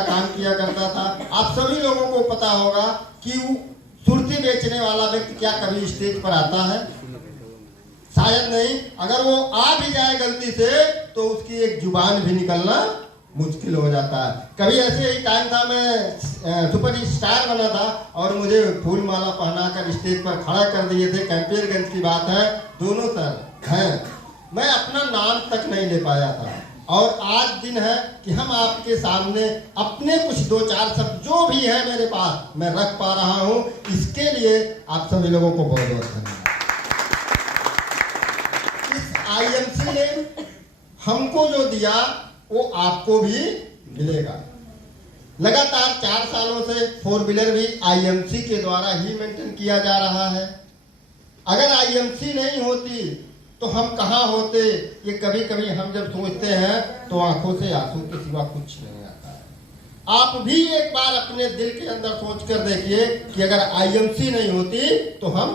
का काम किया करता था। आप सभी लोगों को पता होगा कि सुर्ती बेचने वाला व्यक्ति क्या कभी स्टेज पर आता है? शायद नहीं। अगर वो आ भी जाए गलती से तो उसकी एक जुबान भी निकलना मुश्किल हो जाता है। कभी ऐसे ही टाइम था, मैं सुपर स्टार बना था और मुझे फूल माला पहनाकर स्टेज पर खड़ा कर दिए थे। कैंपियरगंज की बात है, दोनों सर हैं, मैं अपना नाम तक नहीं ले पाया था। और आज दिन है कि हम आपके सामने अपने कुछ दो चार शब्द जो भी है मेरे पास मैं रख पा रहा हूं। इसके लिए आप सभी लोगों को बहुत बहुत धन्यवाद। इस आईएमसी ने हमको जो दिया वो आपको भी मिलेगा। लगातार 4 सालों से 4 व्हीलर भी आईएमसी के द्वारा ही मेंटेन किया जा रहा है। अगर आईएमसी नहीं होती तो हम कहाँ होते, ये कभी कभी हम जब सोचते हैं तो आंखों से आंसू के सिवा कुछ नहीं आता है। आप भी एक बार अपने दिल के अंदर सोच कर देखिए कि अगर आईएमसी नहीं होती तो हम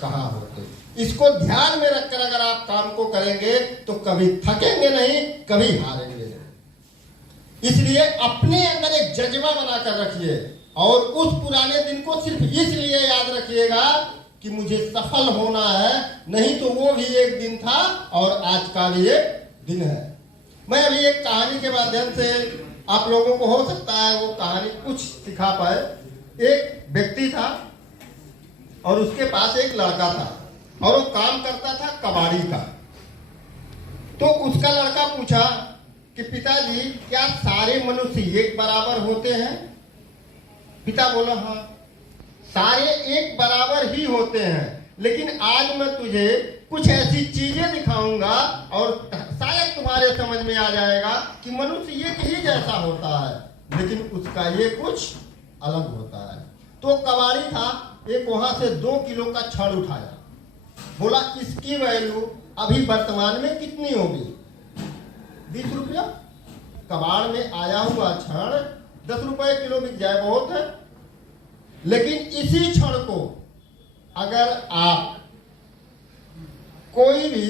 कहाँ होते। इसको ध्यान में रखकर अगर आप काम को करेंगे तो कभी थकेंगे नहीं, कभी हारेंगे नहीं। इसलिए अपने अंदर एक जज्बा बनाकर रखिए और उस पुराने दिन को सिर्फ इसलिए याद रखिएगा कि मुझे सफल होना है, नहीं तो वो भी एक दिन था और आज का भी एक दिन है। मैं अभी एक कहानी के माध्यम से आप लोगों को हो सकता है वो कहानी कुछ सिखा पाए। एक व्यक्ति था और उसके पास एक लड़का था और वो काम करता था कबाड़ी का। तो उसका लड़का पूछा कि पिताजी क्या सारे मनुष्य एक बराबर होते हैं? पिता बोला हाँ, सारे एक बराबर ही होते हैं, लेकिन आज मैं तुझे कुछ ऐसी चीजें दिखाऊंगा और शायद तुम्हारे समझ में आ जाएगा कि मनुष्य एक ही जैसा होता है, लेकिन उसका ये कुछ अलग होता है। तो कबाड़ी था, एक वहां से 2 किलो का छड़ उठाया, बोला इसकी वैल्यू अभी वर्तमान में कितनी होगी? 20 रुपया। कबाड़ में आया हुआ छड़ 10 रुपए किलो बिक जाए बहुत है, लेकिन इसी छड़ को अगर आप कोई भी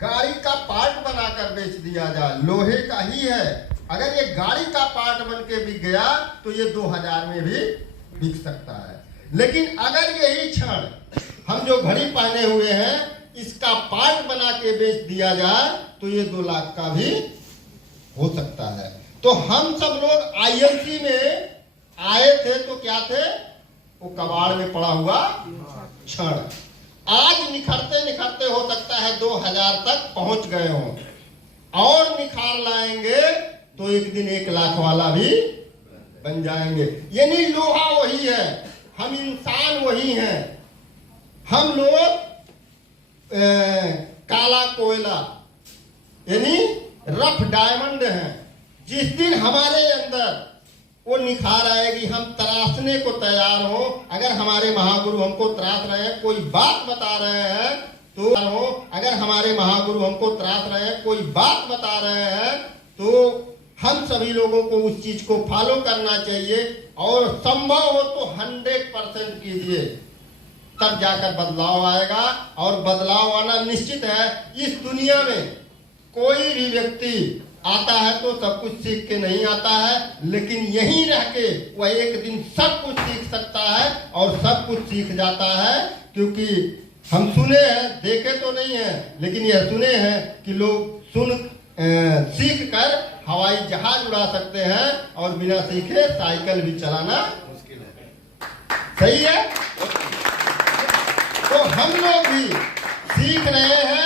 गाड़ी का पार्ट बनाकर बेच दिया जाए, लोहे का ही है, अगर ये गाड़ी का पार्ट बन के बिक गया तो ये 2000 में भी बिक सकता है। लेकिन अगर यही छड़ हम जो घड़ी पहने हुए हैं इसका पार्ट बना के बेच दिया जाए तो ये 2 लाख का भी हो सकता है। तो हम सब लोग आईएमसी में आए थे तो क्या थे? वो कबाड़ में पड़ा हुआ छड़। आज निखरते निखरते हो सकता है 2000 तक पहुंच गए हो और निखार लाएंगे तो एक दिन 1 लाख वाला भी बन जाएंगे। यानी लोहा वही है, हम इंसान वही हैं। हम लोग काला कोयला यानी रफ डायमंड हैं। जिस दिन हमारे अंदर वो निखार आएगी, हम तराशने को तैयार हो। अगर हमारे महागुरु हमको तराश रहे हैं, कोई बात बता रहे हैं तो अगर हमारे महागुरु हमको तराश रहे हैं, कोई बात बता रहे हैं तो हम सभी लोगों को उस चीज को फॉलो करना चाहिए और संभव हो तो 100% कीजिए, तब जाकर बदलाव आएगा। और बदलाव आना निश्चित है। इस दुनिया में कोई भी व्यक्ति आता है तो सब कुछ सीख के नहीं आता है, लेकिन यहीं रह के वह एक दिन सब कुछ सीख सकता है और सब कुछ सीख जाता है। क्योंकि हम सुने हैं, देखे तो नहीं है, लेकिन यह सुने हैं कि लोग सीख कर हवाई जहाज उड़ा सकते हैं और बिना सीखे साइकिल भी चलाना मुश्किल है। सही है? तो हम लोग भी सीख रहे हैं।